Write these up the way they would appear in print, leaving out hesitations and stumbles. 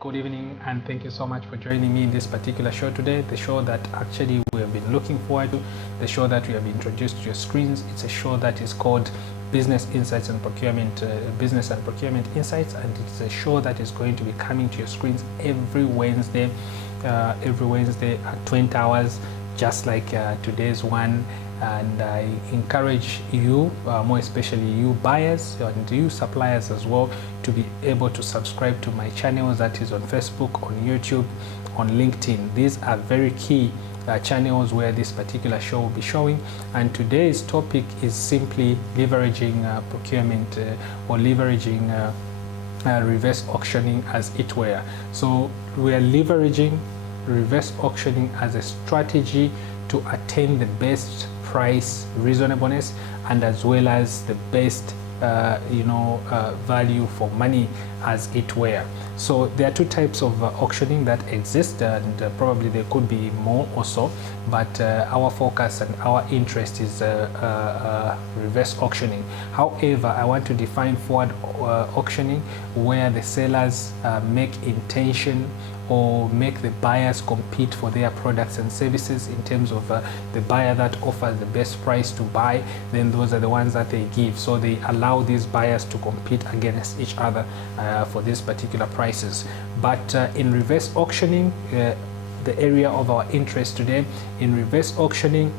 Good evening, and thank you so much for joining me in this particular show today, the show that actually we have been looking forward to, the show that we have introduced to your screens. It's a show that is called Business Insights and Procurement, Business and Procurement Insights, and it's a show that is going to be coming to your screens every Wednesday at 20 hours, just like today's one. And I encourage you, more especially you buyers and you suppliers as well, to be able to subscribe to my channels, that is on Facebook, on YouTube, on LinkedIn. These are very key channels where this particular show will be showing. And today's topic is simply leveraging procurement or leveraging reverse auctioning, as it were. So we are leveraging reverse auctioning as a strategy to attain the best price reasonableness, and as well as the best value for money, as it were. So there are two types of auctioning that exist, and probably there could be more also, but our focus and our interest is reverse auctioning. However, I want to define forward auctioning, where the sellers make intention or make the buyers compete for their products and services in terms of the buyer that offers the best price to buy, then those are the ones that they give. So they allow these buyers to compete against each other for these particular prices. But in reverse auctioning, the area of our interest today, in reverse auctioning,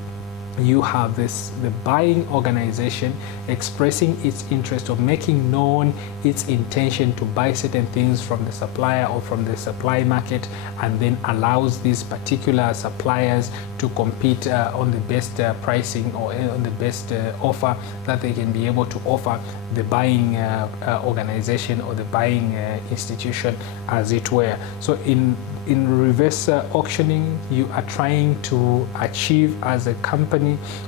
you have the buying organization expressing its interest or making known its intention to buy certain things from the supplier or from the supply market, and then allows these particular suppliers to compete on the best pricing or on the best offer that they can be able to offer the buying organization or the buying institution, as it were. So in reverse auctioning, you are trying to achieve, as a company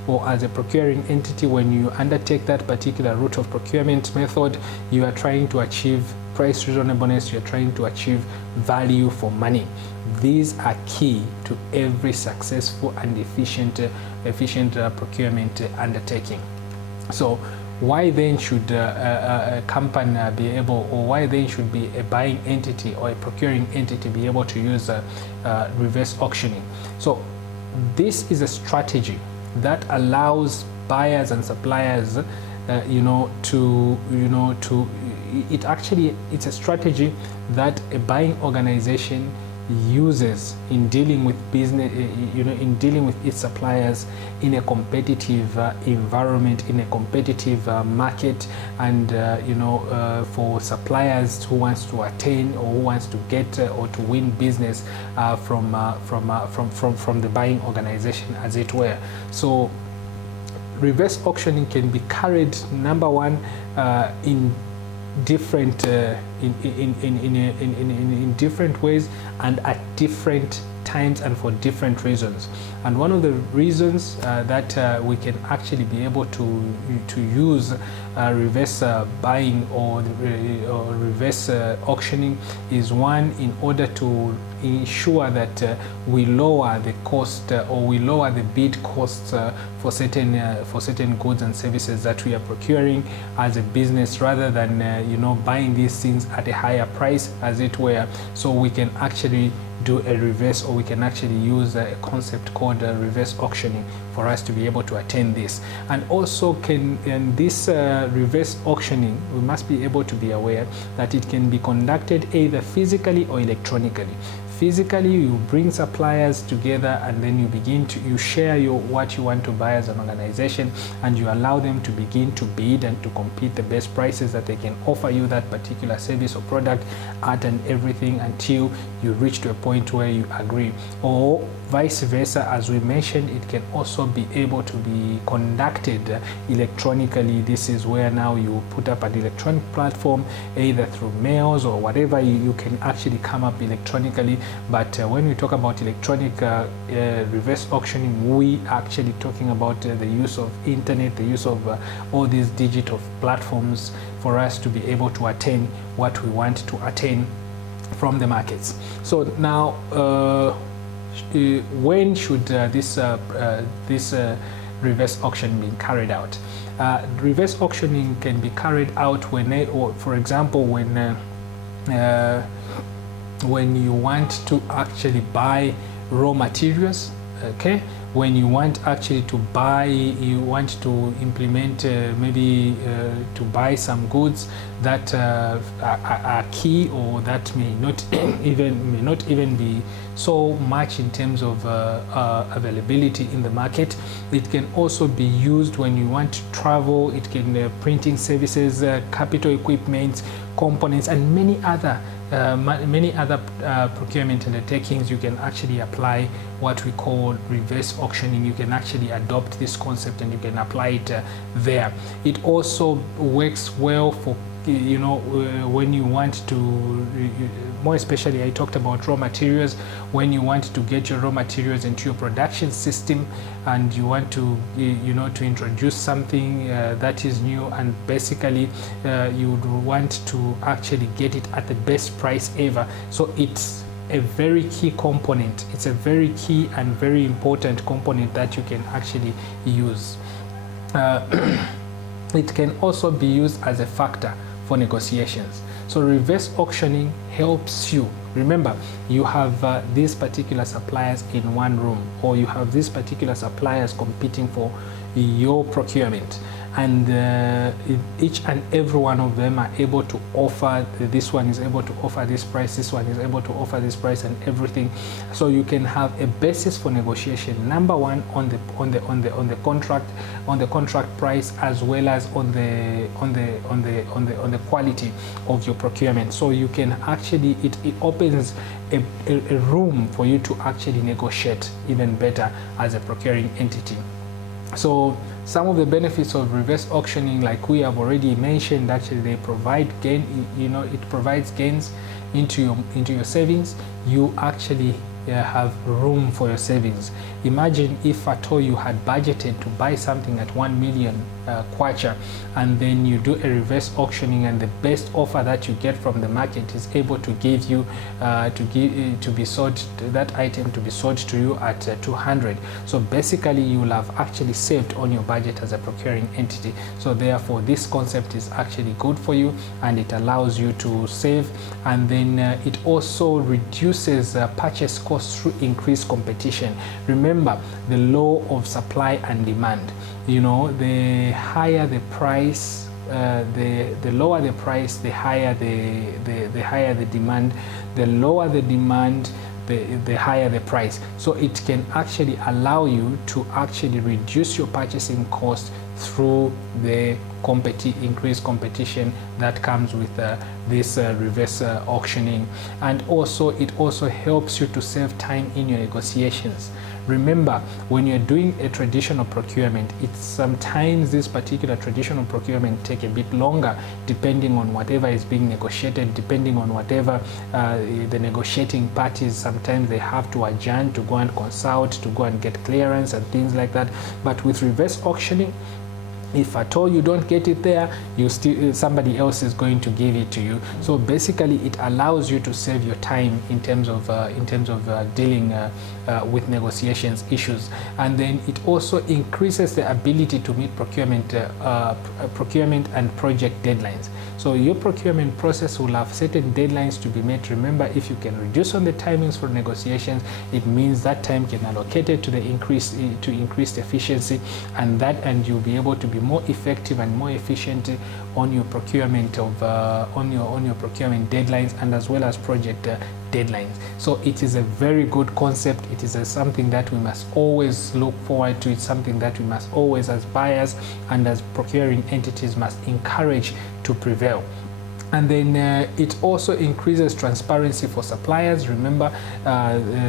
or as a procuring entity, when you undertake that particular route of procurement method, you are trying to achieve price reasonableness, you are trying to achieve value for money. These are key to every successful and efficient procurement undertaking. So why then should a company be able, or why then should be a buying entity or a procuring entity be able to use reverse auctioning? So this is a strategy that allows buyers and suppliers it's a strategy that a buying organization uses in dealing with business, in dealing with its suppliers in a competitive environment, in a competitive market, and for suppliers who wants to attain or who wants to get or to win business from the buying organization, as it were. So reverse auctioning can be carried, number one, in different in different ways and at different times and for different reasons. And one of the reasons that we can actually be able to use reverse buying or reverse auctioning is, one, in order to ensure that we lower the cost or we lower the bid costs for certain goods and services that we are procuring as a business, rather than buying these things at a higher price, as it were. So we can actually do a reverse, or we can actually use a concept called reverse auctioning for us to be able to attain this. And also, in this reverse auctioning, we must be able to be aware that it can be conducted either physically or electronically. Physically, you bring suppliers together, and then you share what you want to buy as an organization, and you allow them to begin to bid and to compete the best prices that they can offer you that particular service or product at, and everything until you reach to a point where you agree. Or vice versa, as we mentioned, it can also be able to be conducted electronically. This is where now you put up an electronic platform, either through mails or whatever you can actually come up electronically. But when we talk about electronic reverse auctioning, we are actually talking about the use of internet, the use of all these digital platforms for us to be able to attain what we want to attain from the markets. So now, when should this reverse auction be carried out? Reverse auctioning can be carried out when, for example, when when you want to actually buy raw materials, okay, when you want actually to buy, you want to implement maybe to buy some goods that are key, or that may not even be so much in terms of availability in the market. It can also be used when you want to travel. It can printing services, capital equipment, components, and many other procurement undertakings. You can actually apply what we call reverse auctioning. You can actually adopt this concept and you can apply it there. It also works well for, you know, when you want to, more especially I talked about raw materials, when you want to get your raw materials into your production system and you want to, you know, to introduce something that is new, and basically you would want to actually get it at the best price ever. So it's a very key component. It's a very key and very important component that you can actually use. It can also be used as a factor for negotiations. So reverse auctioning helps you. Remember, you have these particular suppliers in one room, or you have these particular suppliers competing for your procurement, and each and every one of them are able to offer, this one is able to offer this price, this one is able to offer this price, and everything. So you can have a basis for negotiation, number one, on the contract price, as well as on the quality of your procurement. So you can actually, it opens a room for you to actually negotiate even better as a procuring entity. So some of the benefits of reverse auctioning, like we have already mentioned, actually they provide gain, you know, it provides gains into your savings. You actually have room for your savings. Imagine if at all you had budgeted to buy something at 1 million kwacha, and then you do a reverse auctioning, and the best offer that you get from the market is able to give you to be sold, that item to be sold to you at 200. So basically you will have actually saved on your budget as a procuring entity. So therefore this concept is actually good for you, and it allows you to save, and then it also reduces purchase costs through increased competition. Remember the law of supply and demand. You know, the higher the price, the lower the price, the higher the higher the demand. The lower the demand, the higher the price. So it can actually allow you to actually reduce your purchasing cost through the increased competition that comes with this reverse auctioning. And also it also helps you to save time in your negotiations. Remember, when you're doing a traditional procurement, it's sometimes this particular traditional procurement take a bit longer, depending on whatever is being negotiated, depending on whatever the negotiating parties, sometimes they have to adjourn to go and consult, to go and get clearance and things like that. But with reverse auctioning, if at all you don't get it there, you still, somebody else is going to give it to you. So basically it allows you to save your time in terms of dealing with negotiations issues. And then it also increases the ability to meet procurement and project deadlines. So your procurement process will have certain deadlines to be met. Remember, if you can reduce on the timings for negotiations, it means that time can allocate it to increased efficiency, and you'll be able to be more effective and more efficient on your procurement on your procurement deadlines, and as well as project deadlines. So it is a very good concept. It is something that we must always look forward to. It's something that we must always, as buyers and as procuring entities, must encourage to prevail. And then it also increases transparency for suppliers. Remember,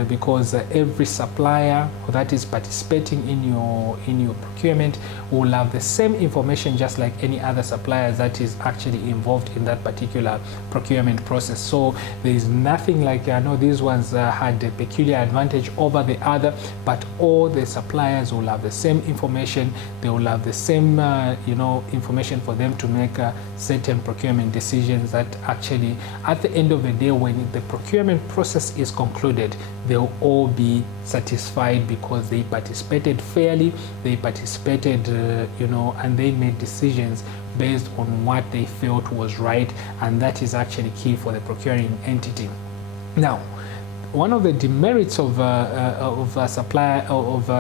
because every supplier that is participating in your procurement will have the same information, just like any other supplier that is actually involved in that particular procurement process. So there is nothing like, I know these ones had a peculiar advantage over the other, but all the suppliers will have the same information. They will have the same information for them to make certain procurement decisions that actually, at the end of the day, when the procurement process is concluded, they'll all be satisfied because they participated fairly, they participated, and they made decisions based on what they felt was right, and that is actually key for the procuring entity. Now, one of the demerits of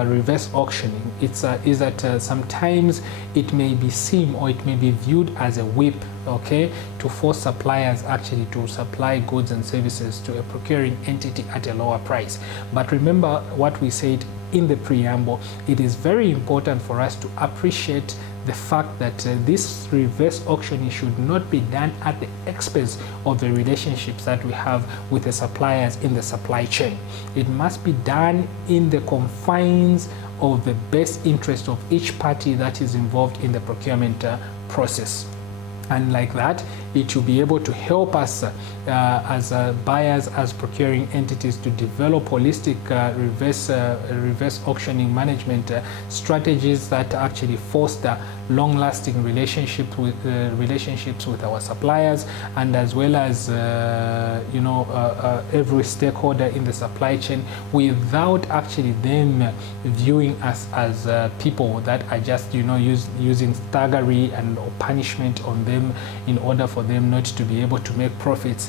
reverse auctioning is that sometimes it may be seen or it may be viewed as a whip, okay, to force suppliers actually to supply goods and services to a procuring entity at a lower price. But remember what we said in the preamble, it is very important for us to appreciate the fact that this reverse auctioning should not be done at the expense of the relationships that we have with the suppliers in the supply chain. It must be done in the confines of the best interest of each party that is involved in the procurement process. And like that, it will be able to help us as buyers, as procuring entities, to develop holistic reverse auctioning management strategies that actually foster long-lasting relationships with our suppliers, and as well as every stakeholder in the supply chain, without actually them viewing us as people that are just using thuggery and punishment on them in order for them not to be able to make profits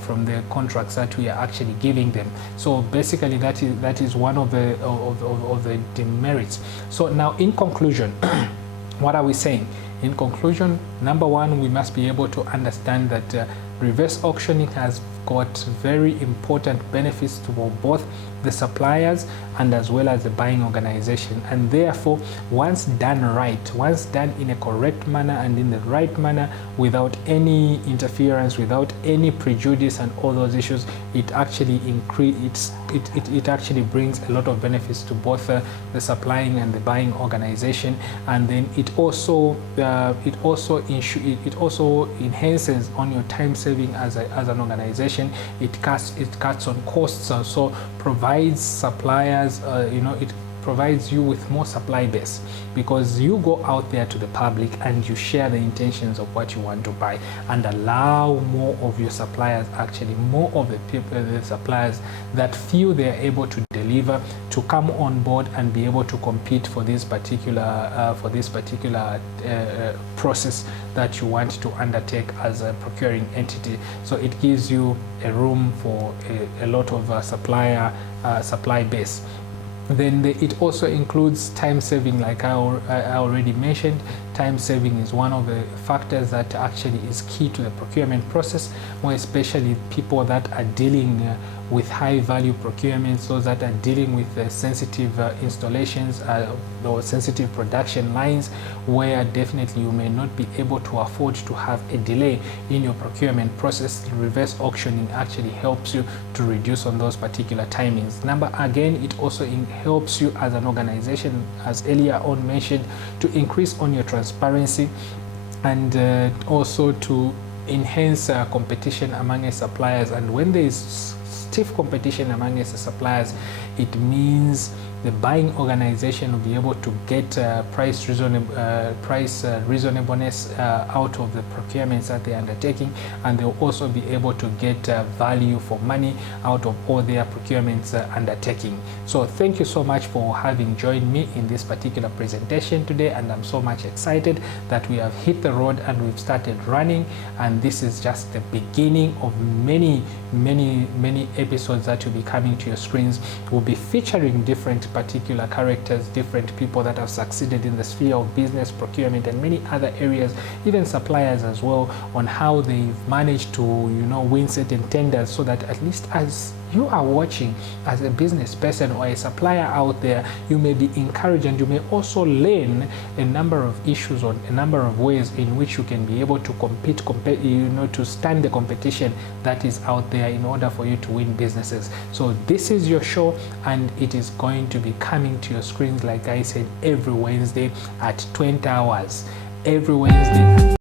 from the contracts that we are actually giving them. So basically that is one of the demerits. So now, in conclusion, what are we saying? In conclusion, number one, we must be able to understand that reverse auctioning has got very important benefits to both the suppliers and as well as the buying organization. And therefore, once done right, once done in a correct manner and in the right manner, without any interference, without any prejudice and all those issues, it actually it actually brings a lot of benefits to both the supplying and the buying organization. And then it also enhances on your time saving as an organization. It cuts on costs, so provides suppliers, it provides you with more supply base, because you go out there to the public and you share the intentions of what you want to buy, and allow more of your suppliers, actually more of the suppliers that feel they are able to deliver, to come on board and be able to compete for this particular process that you want to undertake as a procuring entity. So it gives you a room for a lot of supply base. Then it also includes time saving, like I already mentioned. Time saving is one of the factors that actually is key to the procurement process, more especially people that are dealing with high value procurements, those that are dealing with sensitive installations or sensitive production lines, where definitely you may not be able to afford to have a delay in your procurement process. Reverse auctioning actually helps you to reduce on those particular timings. Again, it also helps you as an organization, as earlier on mentioned, to increase on your transparency, and also to enhance competition among suppliers. And when there is stiff competition among suppliers, it means the buying organization will be able to get price reasonableness out of the procurements that they are undertaking, and they'll also be able to get value for money out of all their procurements undertaking. So thank you so much for having joined me in this particular presentation today, and I'm so much excited that we have hit the road and we've started running, and this is just the beginning of many episodes that will be coming to your screens. We'll be featuring different particular characters, different people that have succeeded in the sphere of business, procurement, and many other areas, even suppliers as well, on how they've managed to win certain tenders, so that at least as you are watching as a business person or a supplier out there, you may be encouraged, and you may also learn a number of issues or a number of ways in which you can be able to compete, to stand the competition that is out there in order for you to win businesses. So this is your show, and it is going to be coming to your screens, like I said, every Wednesday at 20 hours. Every Wednesday